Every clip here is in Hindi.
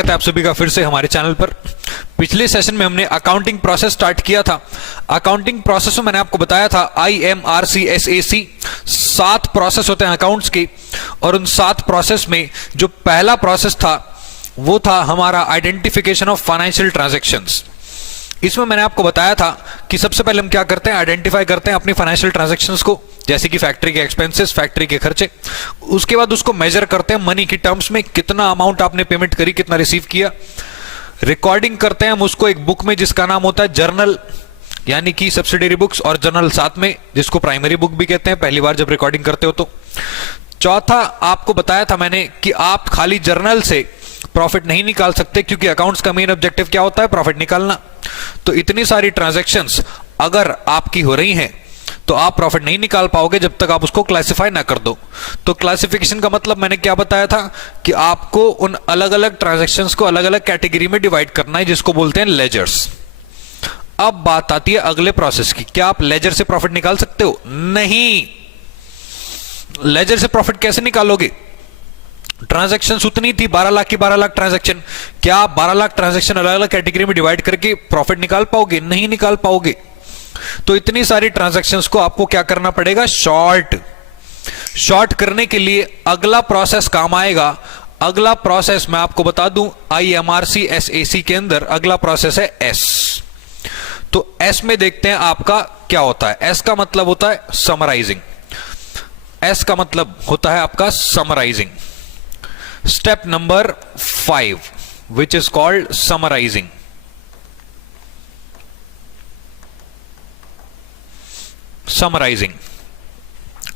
स्वागत है आप सभी का फिर से हमारे चैनल पर। पिछले सेशन में हमने अकाउंटिंग प्रोसेस स्टार्ट किया था। अकाउंटिंग प्रोसेस में मैंने आपको बताया था IMRC SAC 7 प्रोसेस होते हैं अकाउंट्स के, और उन 7 प्रोसेस में जो पहला प्रोसेस था वो था हमारा आइडेंटिफिकेशन ऑफ फाइनेंशियल ट्रांजैक्शंस। इसमें मैंने आपको बताया था कि सबसे पहले हम क्या करते हैं, आइडेंटिफाई करते हैं अपनी फाइनेंशियल ट्रांजैक्शंस को, जैसे कि फैक्ट्री के एक्सपेंसेस, फैक्ट्री के खर्चे। उसके बाद उसको मेजर करते हैं मनी की टर्म्स में, कितना अमाउंट आपने पेमेंट करी, कितना रिसीव किया। रिकॉर्डिंग करते हैं हम उसको एक बुक में जिसका नाम होता है जर्नल, यानी कि सब्सिडियरी बुक्स और जर्नल साथ में, जिसको प्राइमरी बुक भी कहते हैं पहली बार जब रिकॉर्डिंग करते हो तो। चौथा आपको बताया था मैंने कि आप खाली जर्नल से प्रॉफिट नहीं निकाल सकते, क्योंकि अकाउंट्स का मेन ऑब्जेक्टिव क्या होता है, प्रॉफिट निकालना। तो इतनी सारी ट्रांजैक्शंस अगर आपकी हो रही हैं तो आप प्रॉफिट नहीं निकाल पाओगे जब तक आप उसको क्लासिफाई ना कर दो। तो क्लासिफिकेशन का मतलब मैंने क्या बताया था कि आपको उन अलग अलग ट्रांजैक्शंस को अलग अलग कैटेगरी में डिवाइड करना है, जिसको बोलते हैं लेजर्स। अब बात आती है अगले प्रोसेस की, क्या आप लेजर से प्रॉफिट निकाल सकते हो? नहीं। लेजर से प्रॉफिट कैसे निकालोगे? ट्रांजैक्शन उतनी थी 12 लाख की 12 लाख ट्रांजैक्शन, क्या आप 12 लाख ट्रांजैक्शन अलग अलग कैटेगरी में डिवाइड करके प्रॉफिट निकाल पाओगे? नहीं निकाल पाओगे। तो इतनी सारी ट्रांजैक्शंस को आपको क्या करना पड़ेगा, शॉर्ट करने के लिए अगला प्रोसेस काम आएगा। अगला प्रोसेस मैं आपको बता दूं, IMRC SAC के अंदर अगला प्रोसेस है S। तो S में देखते हैं आपका क्या होता है। S का मतलब होता है समराइजिंग। S का मतलब होता है आपका summarising. Step number 5, which is called summarizing. Summarising.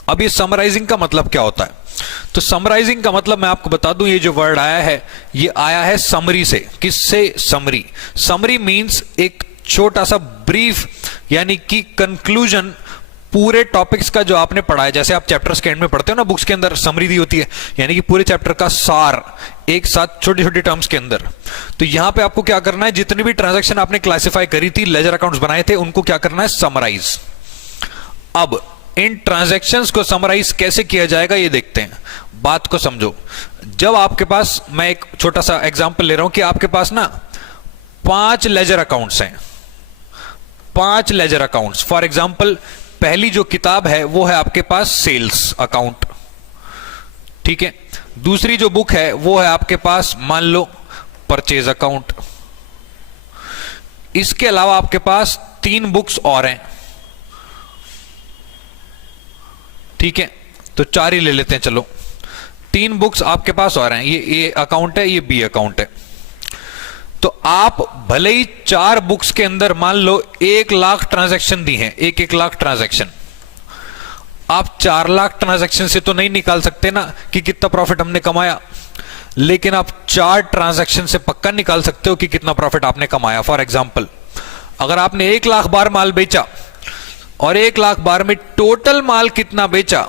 अब ये समराइजिंग का मतलब क्या होता है? तो समराइजिंग का मतलब मैं आपको बता दूं, ये जो वर्ड आया है ये आया है समरी से। किससे? समरी। समरी मींस एक छोटा सा ब्रीफ, यानी कि कंक्लूजन पूरे टॉपिक्स का जो आपने पढ़ा है। जैसे आप चैप्टर्स के एंड में पढ़ते हो ना, बुक्स के अंदर समरी दी होती है, यानी कि पूरे चैप्टर का सार एक साथ छोटी छोटी टर्म्स के अंदर। तो यहां पे आपको क्या करना है, जितनी भी ट्रांजैक्शन आपने क्लासिफाई करी थी, लेजर अकाउंट्स बनाए थे, उनको क्या करना है, समराइज। अब इन ट्रांजैक्शंस को समराइज कैसे किया जाएगा ये देखते हैं। बात को समझो। जब आपके पास, मैं एक छोटा सा एग्जांपल ले रहा हूं कि आपके पास ना 5 लेजर अकाउंट्स हैं, 5 लेजर अकाउंट्स। फॉर एग्जांपल पहली जो किताब है वो है आपके पास सेल्स अकाउंट, ठीक है। दूसरी जो बुक है वो है आपके पास मान लो परचेज अकाउंट। इसके अलावा आपके पास 3 बुक्स और हैं, ठीक है। तो 4 ही ले लेते हैं, चलो 3 बुक्स आपके पास और हैं। ये A अकाउंट है, ये B अकाउंट है। तो आप भले ही 4 बुक्स के अंदर मान लो 1 लाख ट्रांजैक्शन दी हैं, 1 लाख ट्रांजैक्शन। आप 4 लाख ट्रांजैक्शन से तो नहीं निकाल सकते ना कि कितना प्रॉफिट हमने कमाया, लेकिन आप 4 ट्रांजैक्शन से पक्का निकाल सकते हो कि कितना प्रॉफिट आपने कमाया। फॉर एग्जांपल, अगर आपने 1 लाख बार माल बेचा और 1 लाख बार में टोटल माल कितना बेचा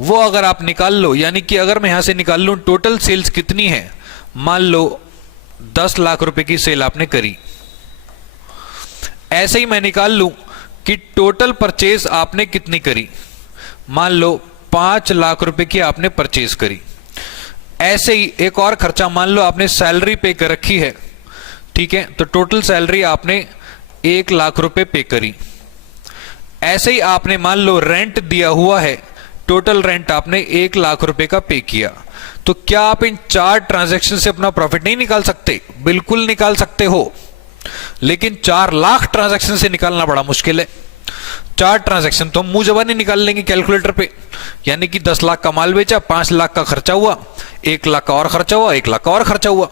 वो अगर आप निकाल लो, यानी कि अगर मैं यहां से निकाल लूं टोटल सेल्स कितनी है, मान लो 10 लाख रुपए की सेल आपने करी। ऐसे ही मैं निकाल लूं कि टोटल परचेज आपने कितनी करी, मान लो 5 लाख रुपए की आपने परचेज करी। ऐसे ही एक और खर्चा, मान लो आपने सैलरी पे कर रखी है, ठीक है, तो टोटल सैलरी आपने 1 लाख रुपए पे करी। ऐसे ही आपने मान लो रेंट दिया हुआ है, टोटल रेंट आपने 1 लाख रुपए का पे किया। तो क्या आप इन 4 ट्रांजैक्शन से अपना प्रॉफिट नहीं निकाल सकते? बिल्कुल निकाल सकते हो, लेकिन 4 लाख ट्रांजैक्शन से निकालना बड़ा मुश्किल है। 4 ट्रांजैक्शन तो हम मुंह जबानी निकाल लेंगे कैलकुलेटर पे, यानी कि 10 लाख का माल बेचा, 5 लाख का खर्चा हुआ, 1 लाख का और खर्चा हुआ, 1 लाख का और खर्चा हुआ।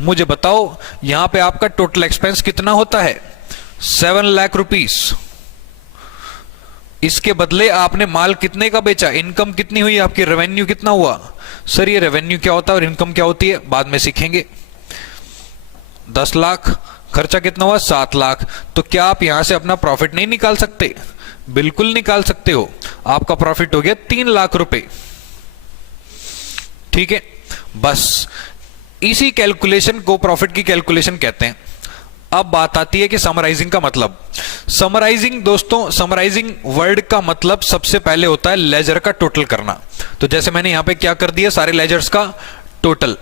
मुझे बताओ यहां पे आपका टोटल एक्सपेंस कितना होता है, 7 लाख रुपीस। इसके बदले आपने माल कितने का बेचा, इनकम कितनी हुई आपकी, रेवेन्यू कितना हुआ। सर ये रेवेन्यू क्या होता है और इनकम क्या होती है बाद में सीखेंगे। 10 लाख, खर्चा कितना हुआ, 7 लाख। तो क्या आप यहां से अपना प्रॉफिट नहीं निकाल सकते? बिल्कुल निकाल सकते हो। आपका प्रॉफिट हो गया 3 लाख रुपए, ठीक है। बस इसी कैलकुलेशन को प्रॉफिट की कैलकुलेशन कहते हैं। अब बात आती है कि समराइजिंग का मतलब। समराइजिंग दोस्तों, समराइजिंग वर्ड का मतलब सबसे पहले होता है लेजर का टोटल करना। तो जैसे मैंने यहां पे क्या कर दिया, सारे लेजर्स का टोटल,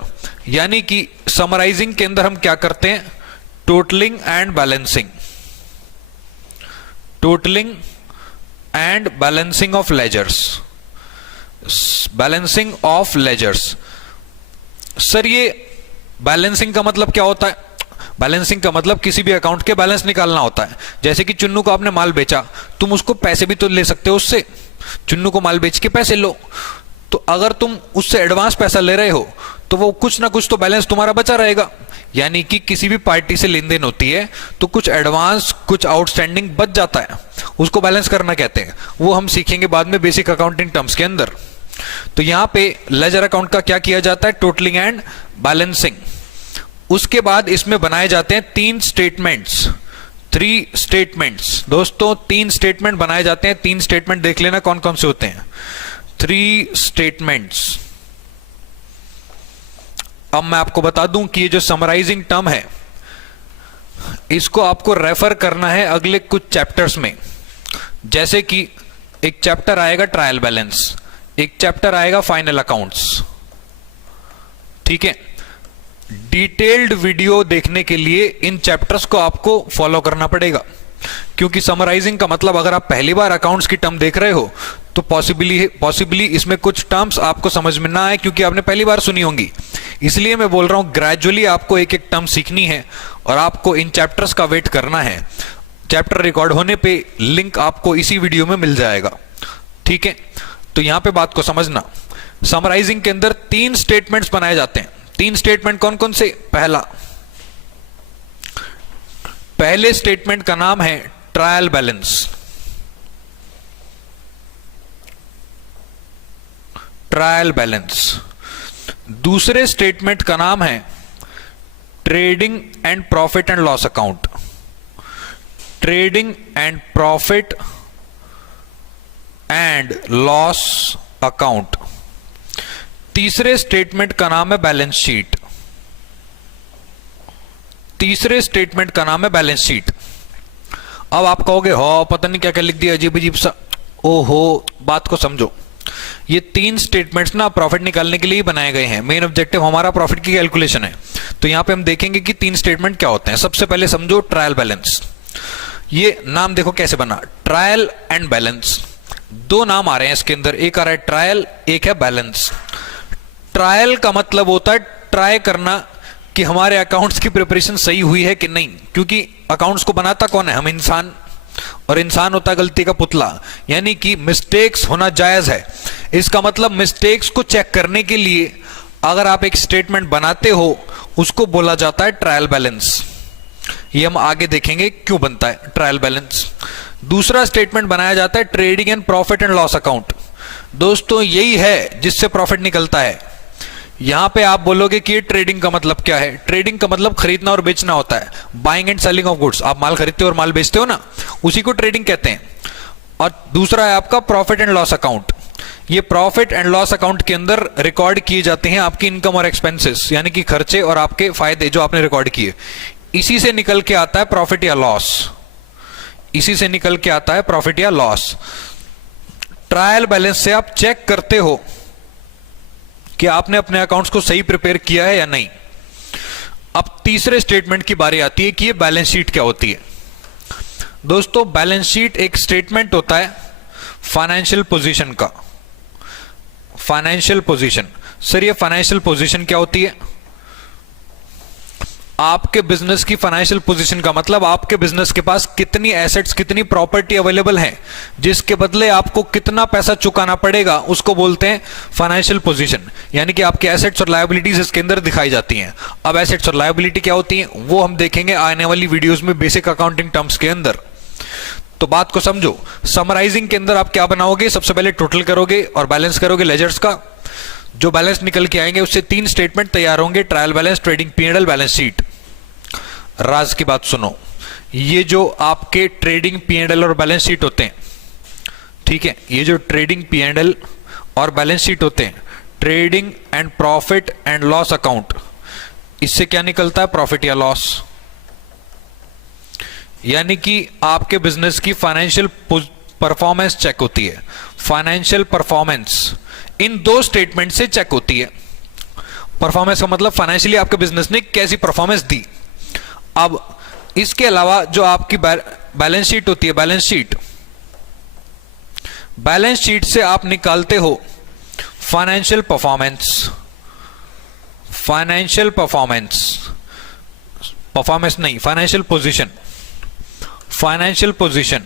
यानी कि समराइजिंग के अंदर हम क्या करते हैं, totalling and balancing, totalling and balancing of ledgers, balancing of ledgers. Sir ये बैलेंसिंग का मतलब क्या होता है? बैलेंसिंग का मतलब किसी भी अकाउंट के बैलेंस निकालना होता है। जैसे कि चुन्नू को आपने माल बेचा, तुम उसको पैसे भी तो ले सकते हो उससे, चुन्नू को माल बेच के पैसे लो, तो अगर तुम उससे एडवांस पैसा ले रहे हो तो वो कुछ ना कुछ तो बैलेंस तुम्हारा बचा रहेगा। यानी कि किसी भी पार्टी से लेन देन होती है तो कुछ एडवांस कुछ आउटस्टैंडिंग बच जाता है, उसको बैलेंस करना कहते हैं। वो हम सीखेंगे बाद में बेसिक अकाउंटिंग टर्म्स के अंदर। तो यहां पे लेजर अकाउंट का क्या किया जाता है, टोटलिंग एंड बैलेंसिंग। उसके बाद इसमें बनाए जाते हैं 3 स्टेटमेंट्स, 3 स्टेटमेंट्स। दोस्तों 3 स्टेटमेंट बनाए जाते हैं, 3 स्टेटमेंट देख लेना कौन कौन से होते हैं, 3 स्टेटमेंट्स। अब मैं आपको बता दूं कि ये जो समराइजिंग टर्म है इसको आपको रेफर करना है अगले कुछ चैप्टर्स में। जैसे कि एक चैप्टर आएगा ट्रायल बैलेंस, एक चैप्टर आएगा फाइनल अकाउंट्स, ठीक है। डिटेल्ड वीडियो देखने के लिए इन चैप्टर्स को आपको फॉलो करना पड़ेगा, क्योंकि समराइजिंग का मतलब अगर आप पहली बार अकाउंट्स की टर्म देख रहे हो तो पॉसिबली इसमें कुछ टर्म्स आपको समझ में ना आए, क्योंकि आपने पहली बार सुनी होंगी। इसलिए मैं बोल रहा हूं ग्रेजुअली आपको एक एक टर्म सीखनी है और आपको इन चैप्टर्स का वेट करना है। चैप्टर रिकॉर्ड होने पे लिंक आपको इसी वीडियो में मिल जाएगा, ठीक है। तो यहां पे बात को समझना, समराइजिंग के अंदर 3 स्टेटमेंट्स बनाए जाते हैं। 3 स्टेटमेंट कौन कौन से? पहले स्टेटमेंट का नाम है ट्रायल बैलेंस, ट्रायल बैलेंस। दूसरे स्टेटमेंट का नाम है trading and profit and loss account, trading and profit and loss account. तीसरे स्टेटमेंट का नाम है बैलेंस शीट, तीसरे स्टेटमेंट का नाम है बैलेंस शीट। अब आप कहोगे हो पता नहीं क्या क्या लिख दिया अजीब अजीब सा, ओहो बात को समझो। ये 3 स्टेटमेंट्स ना प्रॉफिट निकालने के लिए ही बनाए गए हैं। मेन ऑब्जेक्टिव हमारा प्रॉफिट की कैलकुलेशन है। तो यहां पे हम देखेंगे कि 3 स्टेटमेंट क्या होते हैं। सबसे पहले समझो ट्रायल बैलेंस। ये नाम देखो कैसे बना, ट्रायल एंड बैलेंस। 2 नाम आ रहे हैं इसके अंदर, एक आ रहा है ट्रायल, एक है बैलेंस। ट्रायल का मतलब होता है ट्राई करना कि हमारे अकाउंट्स की प्रिपरेशन सही हुई है कि नहीं, क्योंकि अकाउंट्स को बनाता कौन है, हम इंसान, और इंसान होता है गलती का पुतला। यानी कि मिस्टेक्स होना जायज है। इसका मतलब मिस्टेक्स को चेक करने के लिए अगर आप एक स्टेटमेंट बनाते हो उसको बोला जाता है ट्रायल बैलेंस। ये हम आगे देखेंगे क्यों बनता है ट्रायल बैलेंस। दूसरा स्टेटमेंट बनाया जाता है trading and profit and loss account. दोस्तों यही है जिससे प्रॉफिट निकलता है। यहां पे आप बोलोगे कि ये ट्रेडिंग का मतलब क्या है? ट्रेडिंग का मतलब खरीदना और बेचना होता है, buying and selling of goods. आप माल खरीदते हो और माल बेचते हो ना, उसी को ट्रेडिंग कहते हैं। और दूसरा है आपका प्रॉफिट एंड लॉस अकाउंट। ये प्रॉफिट एंड लॉस अकाउंट के अंदर रिकॉर्ड किए जाते हैं आपकी इनकम और एक्सपेंसेस, यानी कि खर्चे और आपके फायदे जो आपने रिकॉर्ड किए। इसी से निकल के आता है प्रॉफिट या लॉस, इसी से निकल के आता है प्रॉफिट या लॉस। ट्रायल बैलेंस से आप चेक करते हो कि आपने अपने अकाउंट्स को सही प्रिपेयर किया है या नहीं। अब तीसरे स्टेटमेंट की बारी आती है कि ये बैलेंस शीट क्या होती है। दोस्तों बैलेंस शीट एक स्टेटमेंट होता है फाइनेंशियल पोजीशन का। फाइनेंशियल पोजीशन, सर ये फाइनेंशियल पोजीशन क्या होती है? आपके बिजनेस की फाइनेंशियल पोजीशन का मतलब आपके बिजनेस के पास कितनी एसेट्स, कितनी प्रॉपर्टी अवेलेबल है, जिसके बदले आपको कितना पैसा चुकाना पड़ेगा, उसको बोलते हैं फाइनेंशियल पोजीशन। यानी कि आपके एसेट्स और लायबिलिटीज इसके अंदर दिखाई जाती हैं। अब एसेट्स और लायबिलिटी क्या होती हैं वो हम देखेंगे आने वाली वीडियोस में बेसिक अकाउंटिंग टर्म्स के अंदर। तो बात को समझो, समराइजिंग के अंदर आप क्या बनाओगे? सबसे पहले टोटल करोगे और बैलेंस करोगे लेजर्स का। जो बैलेंस निकल के आएंगे उससे 3 स्टेटमेंट तैयार होंगे, trial balance, trading P&L, balance sheet. राज की बात सुनो, ये जो आपके ट्रेडिंग P&L और बैलेंस शीट होते हैं, ठीक है, ये जो ट्रेडिंग P&L और बैलेंस शीट होते हैं, trading and profit and loss account, इससे क्या निकलता है? प्रॉफिट या लॉस। यानी कि आपके बिजनेस की फाइनेंशियल परफॉर्मेंस चेक होती है। फाइनेंशियल परफॉर्मेंस इन 2 स्टेटमेंट से चेक होती है। परफॉर्मेंस का मतलब फाइनेंशियली आपके बिजनेस ने कैसी परफॉर्मेंस दी। अब इसके अलावा जो आपकी बैलेंस शीट होती है, बैलेंस शीट से आप निकालते हो फाइनेंशियल परफॉर्मेंस नहीं, फाइनेंशियल पोजीशन।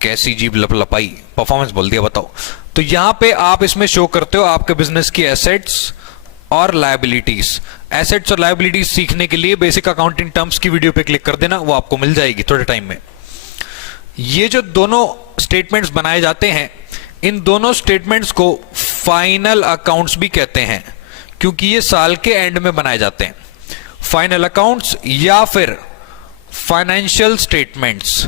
कैसी जीभ लपलपाई, परफॉर्मेंस बोल दिया, बताओ। तो यहां पे आप इसमें शो करते हो आपके बिजनेस की एसेट्स और लायबिलिटीज। एसेट्स और लायबिलिटीज सीखने के लिए बेसिक अकाउंटिंग टर्म्स की वीडियो पे क्लिक कर देना, वो आपको मिल जाएगी थोड़े टाइम में। ये जो दोनों स्टेटमेंट्स बनाए जाते हैं, इन दोनों स्टेटमेंट्स को फाइनल अकाउंट्स भी कहते हैं, क्योंकि ये साल के एंड में बनाए जाते हैं। फाइनल अकाउंट्स या फिर फाइनेंशियल स्टेटमेंट्स,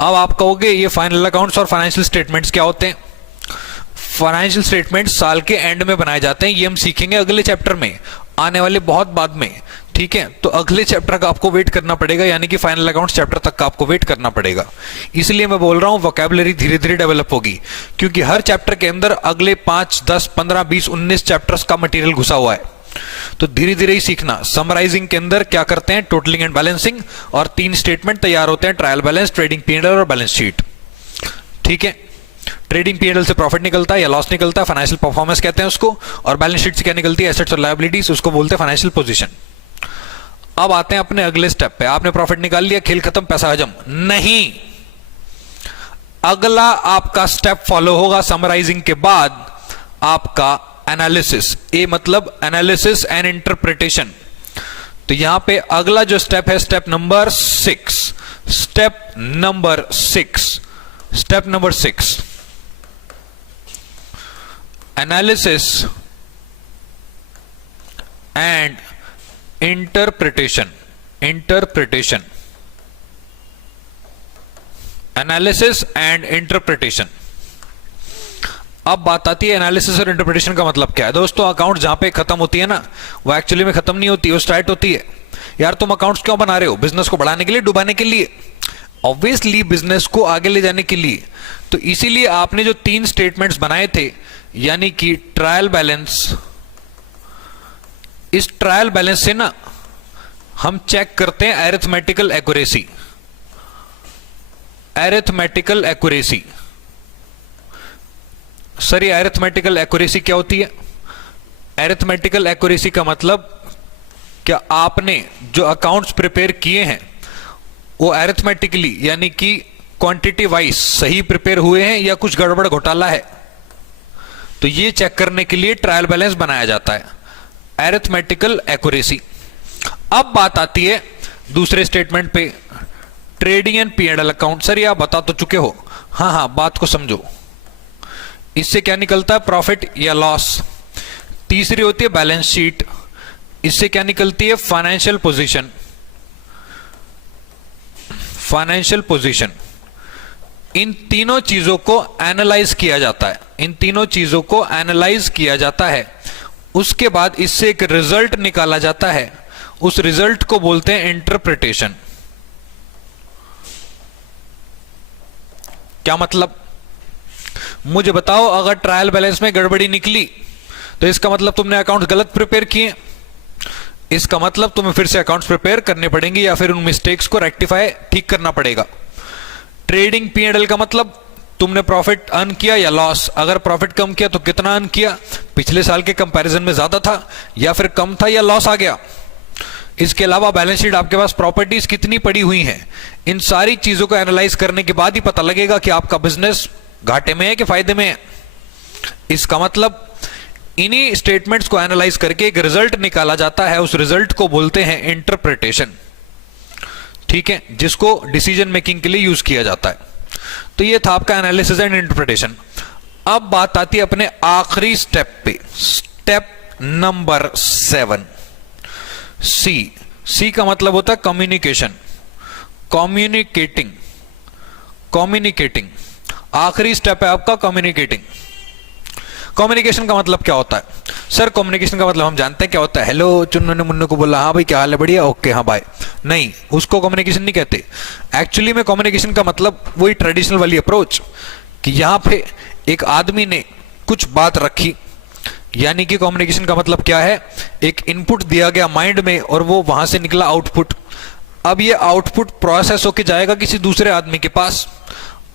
अब आप कहोगे ये फाइनल अकाउंट्स और फाइनेंशियल स्टेटमेंट्स क्या होते हैं? फाइनेंशियल स्टेटमेंट्स साल के एंड में बनाए जाते हैं, ये हम सीखेंगे अगले चैप्टर में, आने वाले बहुत बाद में, ठीक है। तो अगले चैप्टर का आपको वेट करना पड़ेगा, यानी कि फाइनल अकाउंट्स चैप्टर तक का आपको वेट करना पड़ेगा। इसलिए मैं बोल रहा हूं वोकैबुलरी धीरे धीरे डेवलप होगी, क्योंकि हर चैप्टर के अंदर अगले 5, 10, 15, 20, 19 चैप्टर्स का मटेरियल घुसा हुआ है, तो धीरे धीरे ही सीखना। समराइजिंग के अंदर क्या करते हैं? टोटलिंग एंड बैलेंसिंग, और 3 स्टेटमेंट तैयार होते हैं, ट्रायल बैलेंस, ट्रेडिंग P&L और बैलेंस शीट, ठीक है। ट्रेडिंग P&L से प्रॉफिट निकलता है या लॉस निकलता है, फाइनेंशियल परफॉर्मेंस कहते हैं उसको, और बैलेंस शीट से क्या निकलती है? एसेट्स और लायबिलिटीज, उसको बोलते हैं फाइनेंशियल पोजीशन। अब आते हैं अपने अगले स्टेप पे। आपने प्रॉफिट निकाल लिया, खेल खत्म, पैसा हजम नहीं। अगला आपका स्टेप फॉलो होगा समराइजिंग के बाद, आपका एनालिसिस। ए मतलब एनालिसिस एंड इंटरप्रिटेशन। तो यहां पे अगला जो स्टेप है, step number 6, analysis and interpretation. Analysis and interpretation. अब बात आती है एनालिसिस और इंटरप्रिटेशन का मतलब क्या है। दोस्तों, अकाउंट जहां पे खत्म होती है ना, वो एक्चुअली में खत्म नहीं होती, वो स्टार्ट होती है। यार तुम अकाउंट्स क्यों बना रहे हो? बिजनेस को बढ़ाने के लिए, डुबाने के लिए? ऑब्वियसली बिजनेस को आगे ले जाने के लिए। तो इसीलिए आपने जो 3 स्टेटमेंट्स बनाए थे, यानी कि ट्रायल बैलेंस, इस ट्रायल बैलेंस से ना हम चेक करते हैं अरिथमेटिकल एक्यूरेसी। सर ये अरिथमेटिकल एक्यूरेसी क्या होती है? अरिथमेटिकल एक्यूरेसी का मतलब, क्या आपने जो अकाउंट्स प्रिपेयर किए हैं वो अरिथमेटिकली यानी कि क्वांटिटी वाइज सही प्रिपेयर हुए हैं या कुछ गड़बड़ घोटाला है? तो ये चेक करने के लिए ट्रायल बैलेंस बनाया जाता है, अरिथमेटिकल एक्यूरेसी। अब बात आती है दूसरे स्टेटमेंट पे, trading and P&L account. Sir ये आप बता तो चुके हो। हाँ, बात को समझो। इससे क्या निकलता है? प्रॉफिट या लॉस। तीसरी होती है बैलेंस शीट, इससे क्या निकलती है? Financial position. इन तीनों चीजों को एनालाइज किया जाता है, उसके बाद इससे एक रिजल्ट निकाला जाता है, उस रिजल्ट को बोलते हैं इंटरप्रिटेशन। क्या मतलब? मुझे बताओ, अगर ट्रायल बैलेंस में गड़बड़ी निकली तो इसका मतलब तुमने अकाउंट गलत प्रिपेयर किए, इसका मतलब तुम्हें फिर से अकाउंट्स प्रिपेयर करने पड़ेंगे या फिर उन मिस्टेक्स को रेक्टिफाई, ठीक करना पड़ेगा। ट्रेडिंग P&L का मतलब, तुमने प्रॉफिट अर्न किया या लॉस। अगर प्रॉफिट कम किया तो कितना अर्न किया, पिछले साल के कंपैरिजन में ज्यादा था या फिर कम था या लॉस आ गया। इसके अलावा बैलेंस शीट, आपके पास प्रॉपर्टीज कितनी पड़ी हुई हैं। इन सारी चीजों को एनालाइज करने के बाद ही पता लगेगा कि आपका बिजनेस घाटे में है कि फायदे में है। इसका मतलब इन्हीं स्टेटमेंट्स को एनालाइज करके एक रिजल्ट निकाला जाता है, उस रिजल्ट को बोलते हैं इंटरप्रिटेशन, ठीक है, जिसको डिसीजन मेकिंग के लिए यूज किया जाता है। तो ये था आपका एनालिसिस एंड इंटरप्रिटेशन। अब बात आती है अपने आखिरी स्टेप पे, स्टेप नंबर 7, सी का मतलब होता है कम्युनिकेशन, कम्युनिकेटिंग। आखिरी स्टेप है आपका कम्युनिकेटिंग। कम्युनिकेशन का मतलब क्या होता है? सर कम्युनिकेशन का मतलब हम जानते हैं क्या होता है, हेलो चुन्नू ने मुन्नू को बोला हाँ भाई क्या हाल है, बढ़िया, ओके हाँ बाय। नहीं, उसको कम्युनिकेशन नहीं कहते। एक्चुअली में कम्युनिकेशन का मतलब वही ट्रेडिशनल वाली अप्रोच कि यहां पे एक आदमी ने कुछ बात रखी, यानी कि कम्युनिकेशन का मतलब क्या है, एक इनपुट दिया गया माइंड में और वो वहां से निकला आउटपुट। अब ये आउटपुट प्रोसेस होके जाएगा किसी दूसरे आदमी के पास,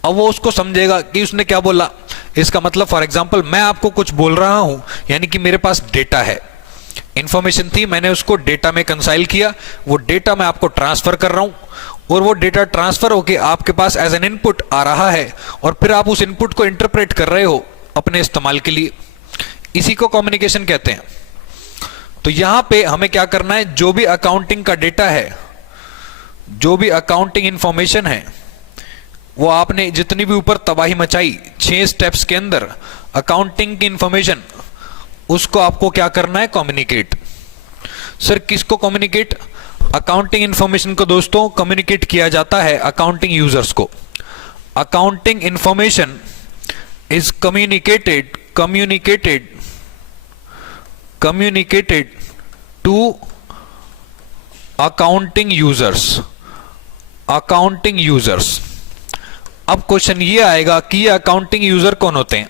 अब वो उसको समझेगा कि उसने क्या बोला। इसका मतलब फॉर एग्जांपल मैं आपको कुछ बोल रहा हूं, यानी कि मेरे पास डेटा है, इंफॉर्मेशन थी, मैंने उसको डेटा में कंसाइल किया, वो डेटा मैं आपको ट्रांसफर कर रहा हूं और वो डेटा ट्रांसफर होके आपके पास एज एन इनपुट आ रहा है और फिर आप उस इनपुट को इंटरप्रेट कर रहे हो अपने इस्तेमाल के लिए। इसी को कम्युनिकेशन कहते हैं। तो यहां पे हमें क्या करना है, जो भी अकाउंटिंग का डेटा है, जो भी अकाउंटिंग इंफॉर्मेशन है, वो आपने जितनी भी ऊपर तबाही मचाई 6 स्टेप्स के अंदर अकाउंटिंग की इंफॉर्मेशन, उसको आपको क्या करना है, कम्युनिकेट। सर किसको कम्युनिकेट? अकाउंटिंग इंफॉर्मेशन को दोस्तों कम्युनिकेट किया जाता है अकाउंटिंग यूजर्स को। Accounting information is communicated to accounting users। अब क्वेश्चन ये आएगा कि ये अकाउंटिंग यूजर कौन होते हैं?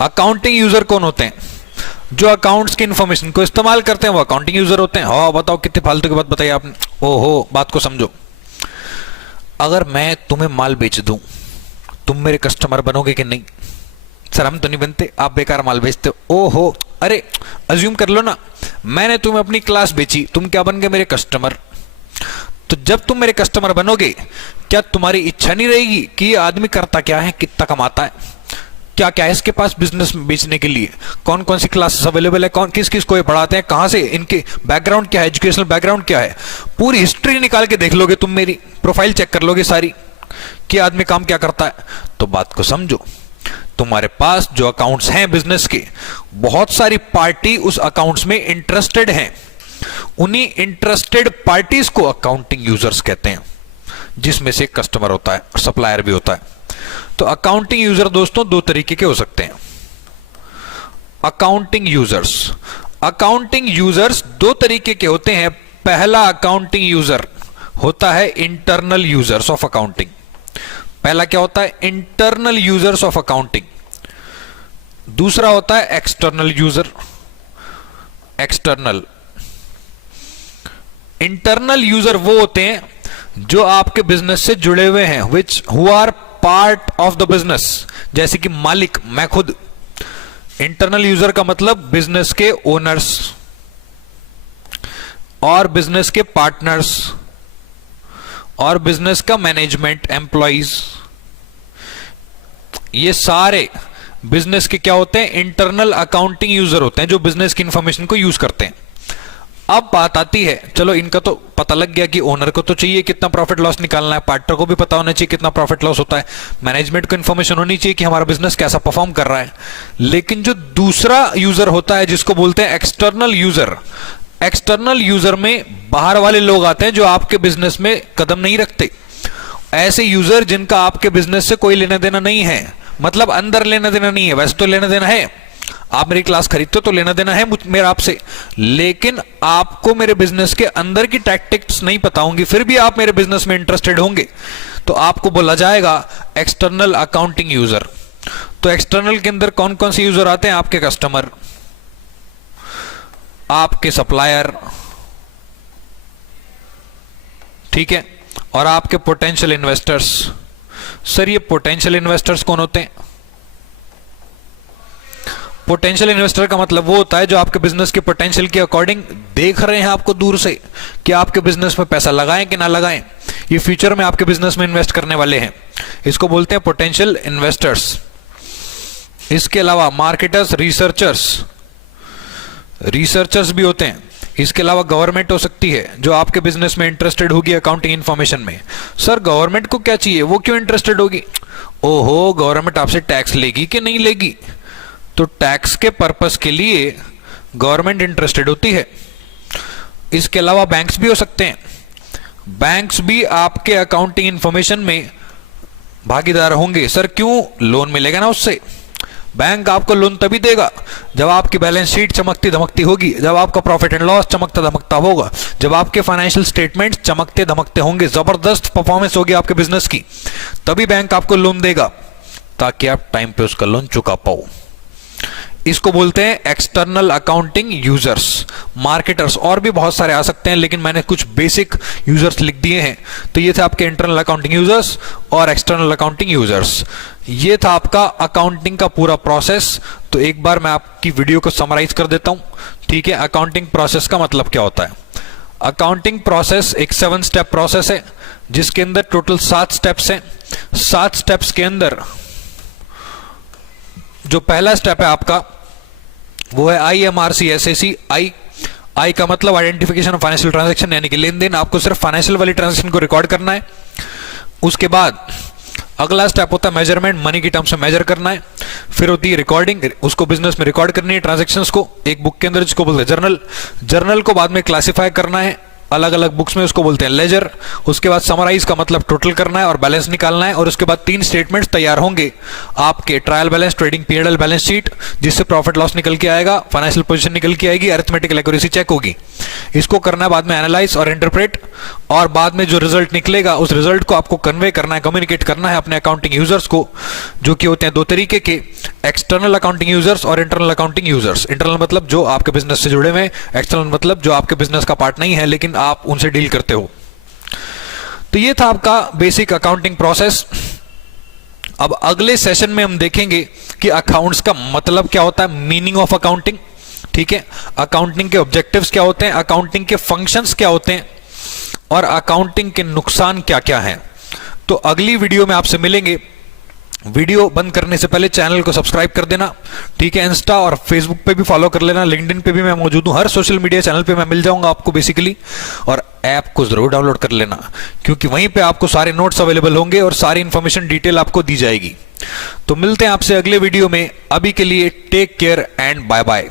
अकाउंटिंग यूजर कौन होते हैं? जो अकाउंट्स की इंफॉर्मेशन को इस्तेमाल करते हैं वो अकाउंटिंग यूजर होते हैं। हाँ बताओ कितनी फालतू की बात बताई आपने। ओहो, बात को समझो। अगर मैं तुम्हें माल बेच दूं, तुम मेरे कस्टमर बनोगे कि नहीं? सर हम तो नहीं बनते, आप बेकार माल बेचते हो। ओहो, अरे अज्यूम कर लो ना, मैंने तुम्हें अपनी क्लास बेची, तुम क्या बन गए, मेरे कस्टमर। तो जब तुम मेरे कस्टमर बनोगे, क्या तुम्हारी इच्छा नहीं रहेगी कि ये आदमी करता क्या है, कितना कमाता है, क्या क्या है इसके पास बिजनेस बेचने के लिए, कौन कौन सी क्लासेस अवेलेबल है, कौन किस किस को ये पढ़ाते हैं, कहां से, इनके बैकग्राउंड क्या है, एजुकेशनल बैकग्राउंड क्या है, पूरी हिस्ट्री निकाल के देख लोगे तुम, मेरी प्रोफाइल चेक कर लोगे सारी कि आदमी काम क्या करता है। तो बात को समझो, तुम्हारे पास जो अकाउंट्स हैं बिजनेस के, बहुत सारी पार्टी उस अकाउंट्स में इंटरेस्टेड हैं। उन्हीं इंटरेस्टेड पार्टीज को अकाउंटिंग यूजर्स कहते हैं, जिसमें से कस्टमर होता है, सप्लायर भी होता है। तो अकाउंटिंग यूजर दोस्तों दो तरीके के हो सकते हैं। अकाउंटिंग यूजर्स दो तरीके के होते हैं। पहला अकाउंटिंग यूजर होता है इंटरनल यूजर्स ऑफ अकाउंटिंग। पहला क्या होता है? Internal users of accounting. दूसरा होता है एक्सटर्नल यूजर। इंटरनल यूजर वो होते हैं जो आपके बिजनेस से जुड़े हुए हैं, which who are part of the business. जैसे कि मालिक, मैं खुद। इंटरनल यूजर का मतलब बिजनेस के ओनर्स और बिजनेस के पार्टनर्स और बिजनेस का मैनेजमेंट, एम्प्लॉइज, ये सारे बिजनेस के क्या होते हैं? इंटरनल अकाउंटिंग यूजर होते हैं, जो बिजनेस की इंफॉर्मेशन को यूज करते हैं। अब बात आती है, चलो इनका तो पता लग गया कि ओनर को तो चाहिए कितना प्रॉफिट लॉस निकालना है, पार्टनर को भी पता होना चाहिए कितना प्रॉफिट लॉस होता है, मैनेजमेंट को इंफॉर्मेशन होनी चाहिए कि हमारा बिजनेस कैसा परफॉर्म कर रहा है। लेकिन जो दूसरा यूजर होता है, जिसको बोलते हैं एक्सटर्नल यूजर में बाहर वाले लोग आते हैं जो आपके बिजनेस में कदम नहीं रखते। ऐसे यूजर जिनका आपके बिजनेस से कोई लेना देना नहीं है, मतलब अंदर लेना देना नहीं है, वैसे तो लेना देना है, आप मेरी क्लास खरीदते हो तो लेना देना है मेरा आपसे, लेकिन आपको मेरे बिजनेस के अंदर की टैक्टिक्स नहीं पता होंगी, फिर भी आप मेरे बिजनेस में इंटरेस्टेड होंगे, तो आपको बोला जाएगा एक्सटर्नल अकाउंटिंग यूजर। तो एक्सटर्नल के अंदर कौन कौन से यूजर आते हैं? आपके कस्टमर, आपके सप्लायर, ठीक है, और आपके पोटेंशियल इन्वेस्टर्स। सर ये पोटेंशियल इन्वेस्टर्स कौन होते हैं? पोटेंशियल इन्वेस्टर का मतलब वो होता है जो आपके बिजनेस के पोटेंशियल के अकॉर्डिंग देख रहे हैं आपको दूर से कि आपके बिजनेस में पैसा लगाएं कि ना लगाएं, ये फ्यूचर में आपके बिजनेस में इन्वेस्ट करने वाले हैं, इसको बोलते हैं पोटेंशियल इन्वेस्टर्स। इसके अलावा मार्केटर्स, रिसर्चर्स भी होते हैं। इसके अलावा गवर्नमेंट हो सकती है जो आपके बिजनेस में इंटरेस्टेड होगी अकाउंटिंग इंफॉर्मेशन में। सर गवर्नमेंट को क्या चाहिए, वो क्यों इंटरेस्टेड होगी? ओहो, गवर्नमेंट आपसे टैक्स लेगी कि नहीं लेगी, तो टैक्स के पर्पस के लिए गवर्नमेंट इंटरेस्टेड होती है। इसके अलावा बैंक्स भी हो सकते हैं, बैंक्स भी आपके अकाउंटिंग इंफॉर्मेशन में भागीदार होंगे। सर क्यों? लोन मिलेगा ना उससे, बैंक आपको लोन तभी देगा जब आपकी बैलेंस शीट चमकती धमकती होगी, जब आपका प्रॉफिट एंड लॉस चमकता धमकता होगा, जब आपके फाइनेंशियल स्टेटमेंट चमकते धमकते होंगे, जबरदस्त परफॉर्मेंस होगी आपके बिजनेस की, तभी बैंक आपको लोन देगा ताकि आप टाइम पे उसका लोन चुका पाओ। इसको बोलते हैं एक्सटर्नल अकाउंटिंग यूजर्स, मार्केटर्स, और भी बहुत सारे आ सकते हैं, लेकिन मैंने कुछ बेसिक यूजर्स लिख दिए हैं। तो ये थे आपके इंटरनल अकाउंटिंग यूजर्स और एक्सटर्नल अकाउंटिंग यूजर्स। ये था आपका अकाउंटिंग का पूरा प्रोसेस। तो एक बार मैं आपकी वीडियो को समराइज कर देता हूं, ठीक है। अकाउंटिंग प्रोसेस का मतलब क्या होता है? अकाउंटिंग प्रोसेस एक 7 स्टेप प्रोसेस है जिसके अंदर टोटल 7 स्टेप्स हैं। 7 स्टेप्स के अंदर जो पहला स्टेप है आपका वो है IMRC-SAC। आई का मतलब आइडेंटिफिकेशन ऑफ फाइनेंशियल ट्रांजैक्शन, यानी कि लेन देन। आपको सिर्फ फाइनेंशियल वाली ट्रांजैक्शन को रिकॉर्ड करना है। उसके बाद अगला स्टेप होता है मेजरमेंट, मनी की टर्म्स में मेजर करना है। फिर होती है रिकॉर्डिंग, उसको बिजनेस में रिकॉर्ड करनी है ट्रांजैक्शंस को एक बुक के अंदर, जिसको बोलते हैं जर्नल। जर्नल को बाद में क्लासिफाई करना है अलग अलग बुक्स में, उसको बोलते हैं लेजर। उसके बाद समराइज का मतलब टोटल करना है और बैलेंस निकालना है। और उसके बाद 3 स्टेटमेंट्स तैयार होंगे आपके, trial balance, trading P&L balance sheet, जिससे प्रॉफिट लॉस निकल के आएगा, फाइनेंशियल पोजीशन निकल के आएगी, अरिथमेटिकल एक्यूरेसी चेक होगी। इसको करना है बाद में एनालाइज और इंटरप्रेट, और बाद में जो रिजल्ट निकलेगा उस रिजल्ट को आपको कन्वे करना है, कम्युनिकेट करना है अपने अकाउंटिंग यूजर्स को, जो कि होते हैं 2 तरीके के, एक्सटर्नल अकाउंटिंग यूजर्स और इंटरनल अकाउंटिंग यूजर्स। इंटरनल मतलब जो आपके बिजनेस से जुड़े हुए हैं, एक्सटर्नल मतलब जो आपके बिजनेस का पार्ट नहीं है लेकिन आप उनसे डील करते हो। तो ये था आपका बेसिक अकाउंटिंग प्रोसेस। अब अगले सेशन में हम देखेंगे कि अकाउंट्स का मतलब क्या होता है, मीनिंग ऑफ अकाउंटिंग, ठीक है। अकाउंटिंग के ऑब्जेक्टिव्स क्या होते हैं, अकाउंटिंग के फंक्शंस क्या होते हैं, और अकाउंटिंग के नुकसान क्या क्या हैं। तो अगली वीडियो में आपसे मिलेंगे। वीडियो बंद करने से पहले चैनल को सब्सक्राइब कर देना, ठीक है। इंस्टा और फेसबुक पे भी फॉलो कर लेना, लिंक्डइन पे भी मैं मौजूद हूं, हर सोशल मीडिया चैनल पे मैं मिल जाऊंगा आपको बेसिकली। और ऐप को जरूर डाउनलोड कर लेना, क्योंकि वहीं पे आपको सारे नोट्स अवेलेबल होंगे और सारी इंफॉर्मेशन डिटेल आपको दी जाएगी। तो मिलते हैं आपसे अगले वीडियो में। अभी के लिए take care and bye bye.